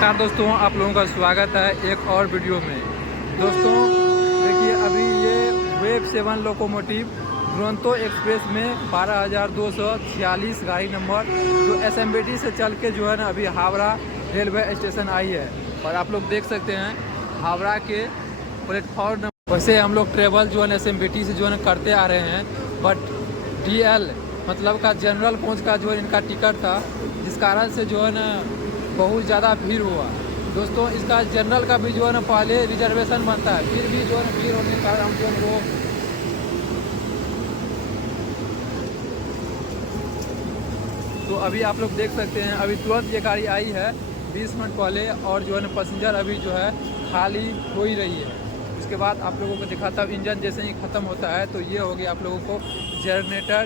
नमस्कार दोस्तों, आप लोगों का स्वागत है एक और वीडियो में। दोस्तों देखिए, अभी ये वेब 7 लोकोमोटिव दुरंतो एक्सप्रेस में 12,246 गाड़ी नंबर जो SMBT से चल के जो है ना अभी हावड़ा रेलवे स्टेशन आई है। और आप लोग देख सकते हैं हावड़ा के प्लेटफॉर्म नंबर। वैसे हम लोग ट्रेवल जो है SMBT से जो है करते आ रहे हैं, बट DL मतलब का जनरल कोच का जो है इनका टिकट था, जिस कारण से जो है ना बहुत ज़्यादा भीड़ हुआ। दोस्तों इसका जनरल का भी जो है ना पहले रिजर्वेशन बनता है, फिर भी जो है ना भीड़ होने के कारण हम जो है वो तो अभी आप लोग देख सकते हैं अभी तुरंत ये गाड़ी आई है 20 मिनट पहले, और जो है ना पैसेंजर अभी जो है खाली हो ही रही है। उसके बाद आप लोगों को दिखाता हूँ, इंजन जैसे ही ख़त्म होता है तो ये हो गया आप लोगों को जनरेटर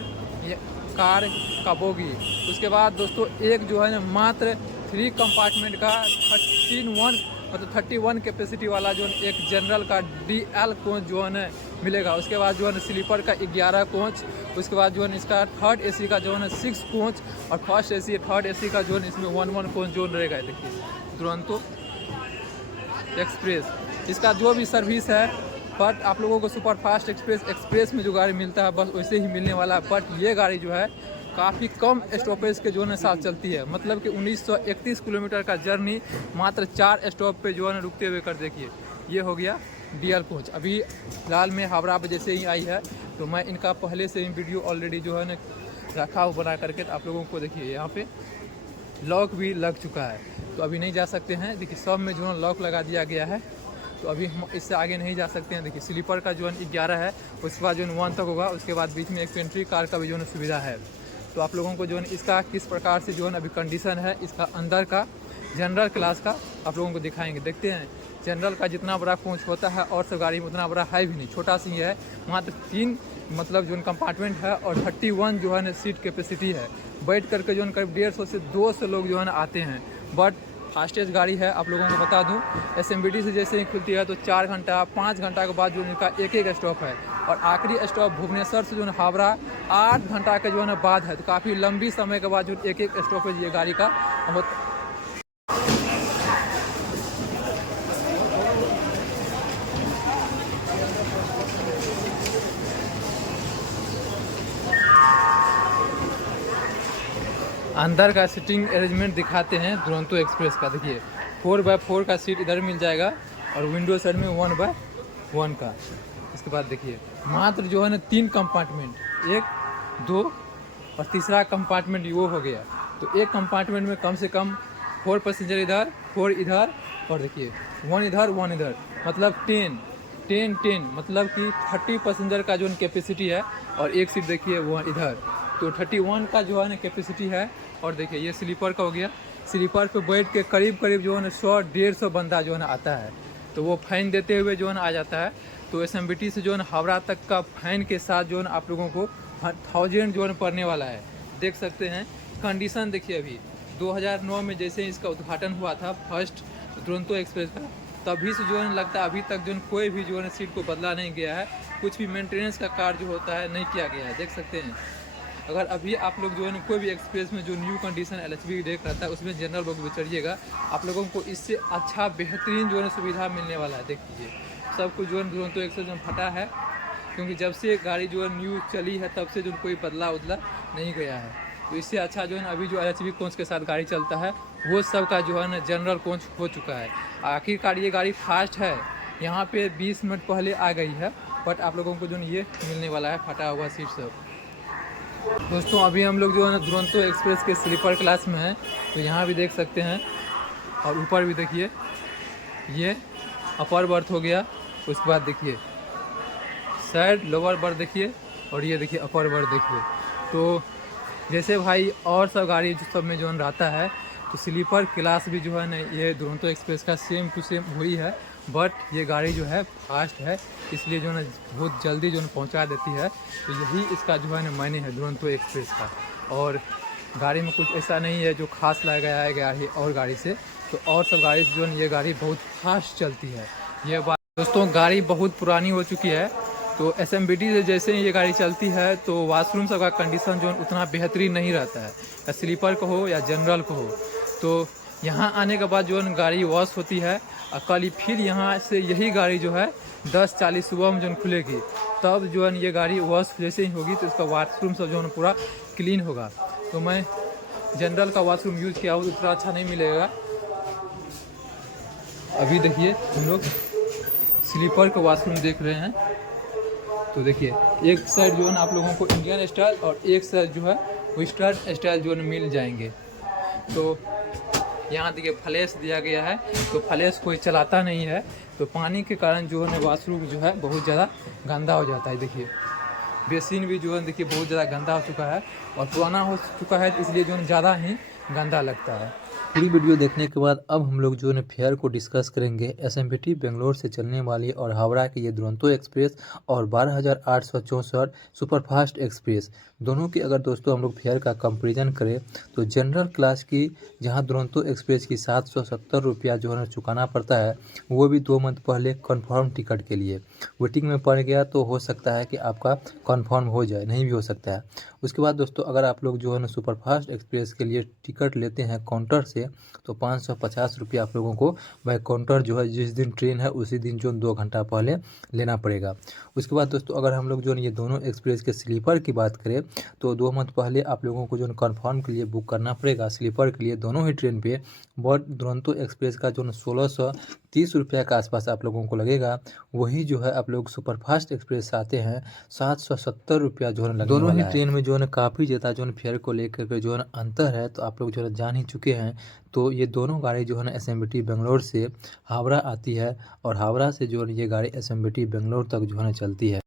कार का बोगी। उसके बाद दोस्तों एक जो है ना मात्र 3 कंपार्टमेंट का 31 कैपेसिटी वाला जो है एक जनरल का DL कोच जो है ना मिलेगा। उसके बाद जो है ना स्लीपर का 11 कोच। उसके बाद जो है इसका थर्ड AC का जो है ना 6 कोच, और फर्स्ट AC थर्ड AC का जो है इसमें 1 कोच जो रहेगा। देखिए दुरंतो एक्सप्रेस इसका जो भी सर्विस है, बट आप लोगों को सुपर फास्ट एक्सप्रेस में जो गाड़ी मिलता है बस वैसे ही मिलने वाला है। बट ये गाड़ी जो है काफ़ी कम स्टॉपेज के जो है साथ चलती है, मतलब कि 1931 किलोमीटर का जर्नी मात्र 4 स्टॉप पे जो है रुकते हुए कर। देखिए ये हो गया DL कोच। अभी फिलहाल में हावड़ा पे जैसे ही आई है तो मैं इनका पहले से ही वीडियो ऑलरेडी जो है ना रखा हुआ बना करके, तो आप लोगों को देखिए यहाँ पे लॉक भी लग चुका है, तो अभी नहीं जा सकते हैं। देखिए सब में जो है लॉक लगा दिया गया है, तो अभी हम इससे आगे नहीं जा सकते हैं। देखिए स्लीपर का जो है 11 है, उसके बाद जो है 1 तक होगा। उसके बाद बीच में एक पेंट्री कार का भी जो है सुविधा है। तो आप लोगों को जो है इसका किस प्रकार से जो है अभी कंडीशन है इसका अंदर का जनरल क्लास का आप लोगों को दिखाएंगे। देखते हैं जनरल का जितना बड़ा कोच होता है और सब गाड़ी में उतना बड़ा है भी नहीं, छोटा सी है। मात्र 3 मतलब जो कंपार्टमेंट है और 31 जो है ना सीट कैपेसिटी है। बैठ करके जो है करीब 150 से 200 लोग जो है ना आते हैं। बट फास्टेस्ट गाड़ी है। आप लोगों को बता दूं SMBT से जैसे ही खुलती है तो 4 घंटा 5 घंटा के बाद जो इनका एक स्टॉप है, और आखिरी स्टॉप भुवनेश्वर से जो है हावड़ा 8 घंटा के जो है ना बाद है। तो काफ़ी लंबी समय के बाद जो एक स्टॉपेज ये गाड़ी का होता। अंदर का सीटिंग अरेंजमेंट दिखाते हैं दुरंतो एक्सप्रेस का। देखिए 4x4 का सीट इधर मिल जाएगा, और विंडो साइड में 1x1 का। इसके बाद देखिए मात्र जो है ना 3 कंपार्टमेंट, 1 2 और तीसरा कंपार्टमेंट वो हो गया। तो एक कंपार्टमेंट में कम से कम 4 पैसेंजर इधर, 4 इधर, और देखिए 1 इधर 1 इधर, मतलब 10 मतलब कि 30 पैसेंजर का जो कैपेसिटी है। और एक सीट देखिए वो इधर, तो 31 का जो है ना कैपेसिटी है। और देखिए ये स्लीपर का हो गया। स्लीपर पे बैठ के करीब जो है ना 100-150 बंदा जो है ना आता है, तो वो फाइन देते हुए जो है ना आ जाता है। तो SMBT से जो है ना हावड़ा तक का फाइन के साथ जो है ना आप लोगों को 1000 जो है ना पड़ने वाला है। देख सकते हैं कंडीशन। देखिए अभी 2009 में जैसे ही इसका उद्घाटन हुआ था फर्स्ट दुरंतो एक्सप्रेस का, तभी से जो है ना लगता है अभी तक जो है कोई भी जो है ना सीट को बदला नहीं गया है। कुछ भी मेंटेनेंस का कार्य जो होता है नहीं किया गया है। देख सकते हैं अगर अभी आप लोग जो है ना कोई भी एक्सप्रेस में जो न्यू कंडीशन LHB देख रहा था उसमें जनरल बोगी में चढ़िएगा, आप लोगों को इससे अच्छा बेहतरीन जो है ना सुविधा मिलने वाला है। देख लीजिए सब कुछ जो है दुरंतो एक्सप्रेस में फटा है, क्योंकि जब से गाड़ी जो है न्यू चली है तब से जो कोई बदला उदला नहीं गया है। तो इससे अच्छा जो है ना अभी जो LHB कोच के साथ गाड़ी चलता है वो सब का जो है ना जनरल कोच हो चुका है। आखिरकार ये गाड़ी फास्ट है, यहाँ पे 20 मिनट पहले आ गई है, बट आप लोगों को जो है ये मिलने वाला है फटा हुआ सीट सब। दोस्तों अभी हम लोग जो है ना दुरंतो एक्सप्रेस के स्लीपर क्लास में हैं, तो यहाँ भी देख सकते हैं, और ऊपर भी देखिए ये अपर बर्थ हो गया। उसके बाद देखिए साइड लोअर बर्थ देखिए, और ये देखिए अपर बर्थ देखिए। तो जैसे भाई और सब गाड़ी जो सब में जो है रहता है, तो स्लीपर क्लास भी जो है ना ये दुरंतो एक्सप्रेस का सेम टू सेम वही है। बट ये गाड़ी जो है फास्ट है, इसलिए जो है ना बहुत जल्दी जो है पहुंचा देती है। तो यही इसका जो है ना मायने है दुरंतो एक्सप्रेस का। और गाड़ी में कुछ ऐसा नहीं है जो खास लगाया गया है और गाड़ी से, तो और सब गाड़ी से जो है ये गाड़ी बहुत फास्ट चलती है। ये बात दोस्तों गाड़ी बहुत पुरानी हो चुकी है, तो SMBT से जैसे ही ये गाड़ी चलती है तो वाशरूम सब का कंडीशन जो उतना बेहतरीन नहीं रहता है, या स्लीपर को हो या जनरल को हो। तो यहाँ आने के बाद जो है गाड़ी वॉश होती है और कल फिर यहाँ से यही गाड़ी जो है 10:40 सुबह में जो है खुलेगी। तब जो है ये गाड़ी वॉश जैसे ही होगी तो इसका वाशरूम सब जो है पूरा क्लीन होगा। तो मैं जनरल का वाशरूम यूज़ किया हूँ, उतना अच्छा नहीं मिलेगा। अभी देखिए हम लोग स्लीपर का वाशरूम देख रहे हैं। तो देखिए एक साइड जो है ना आप लोगों को इंडियन स्टाइल और एक साइड जो है वेस्टर्न स्टाइल जो है मिल जाएंगे। तो यहाँ देखिए फ्लैश दिया गया है, तो फ्लैश कोई चलाता नहीं है, तो पानी के कारण जो है वाशरूम जो है बहुत ज़्यादा गंदा हो जाता है। देखिए बेसिन भी जो है देखिए बहुत ज़्यादा गंदा हो चुका है और पुराना हो चुका है, इसलिए जो है ज़्यादा ही गंदा लगता है। पूरी वीडियो देखने के बाद अब हम लोग जो है फेयर को डिस्कस करेंगे। एसएमबीटी बेंगलोर से चलने वाली और हावड़ा की ये दुरंतो एक्सप्रेस और 12,864 सुपरफास्ट एक्सप्रेस दोनों की अगर दोस्तों हम लोग फेयर का कंपेरिजन करें तो जनरल क्लास की जहां दुरंतो एक्सप्रेस की 770 रुपया जो है चुकाना पड़ता है, वो भी 2 मंथ पहले कन्फर्म टिकट के लिए। वेटिंग में पड़ गया तो हो सकता है कि आपका कन्फर्म हो जाए, नहीं भी हो सकता है। उसके बाद दोस्तों अगर आप लोग जो है ना सुपरफास्ट एक्सप्रेस के लिए टिकट लेते हैं काउंटर से तो 550 रुपया आप लोगों को बाय काउंटर जो है जिस दिन ट्रेन है उसी दिन जो 2 घंटा पहले लेना पड़ेगा। उसके बाद दोस्तों अगर हम लोग जो है ये दोनों एक्सप्रेस के स्लीपर की बात करें तो 2 मंथ पहले आप लोगों को जो है कन्फर्म के लिए बुक करना पड़ेगा स्लीपर के लिए दोनों ही ट्रेन पे। बहुत दुरंतो एक्सप्रेस का जो 1630 रुपया के आसपास आप लोगों को लगेगा। वही जो है आप लोग सुपरफास्ट एक्सप्रेस आते हैं 770 रुपया जो है लगने दोनों वाला ही है। ट्रेन में जो है काफ़ी ज़्यादा जो है फेयर को लेकर के जो है अंतर है, तो आप लोग जो है जान ही चुके हैं। तो ये दोनों गाड़ी जो है ना एसएमबीटी बेंगलोर से हावड़ा आती है और हावड़ा से जो है ये गाड़ी एसएमबीटी बेंगलोर तक जो है ना चलती है।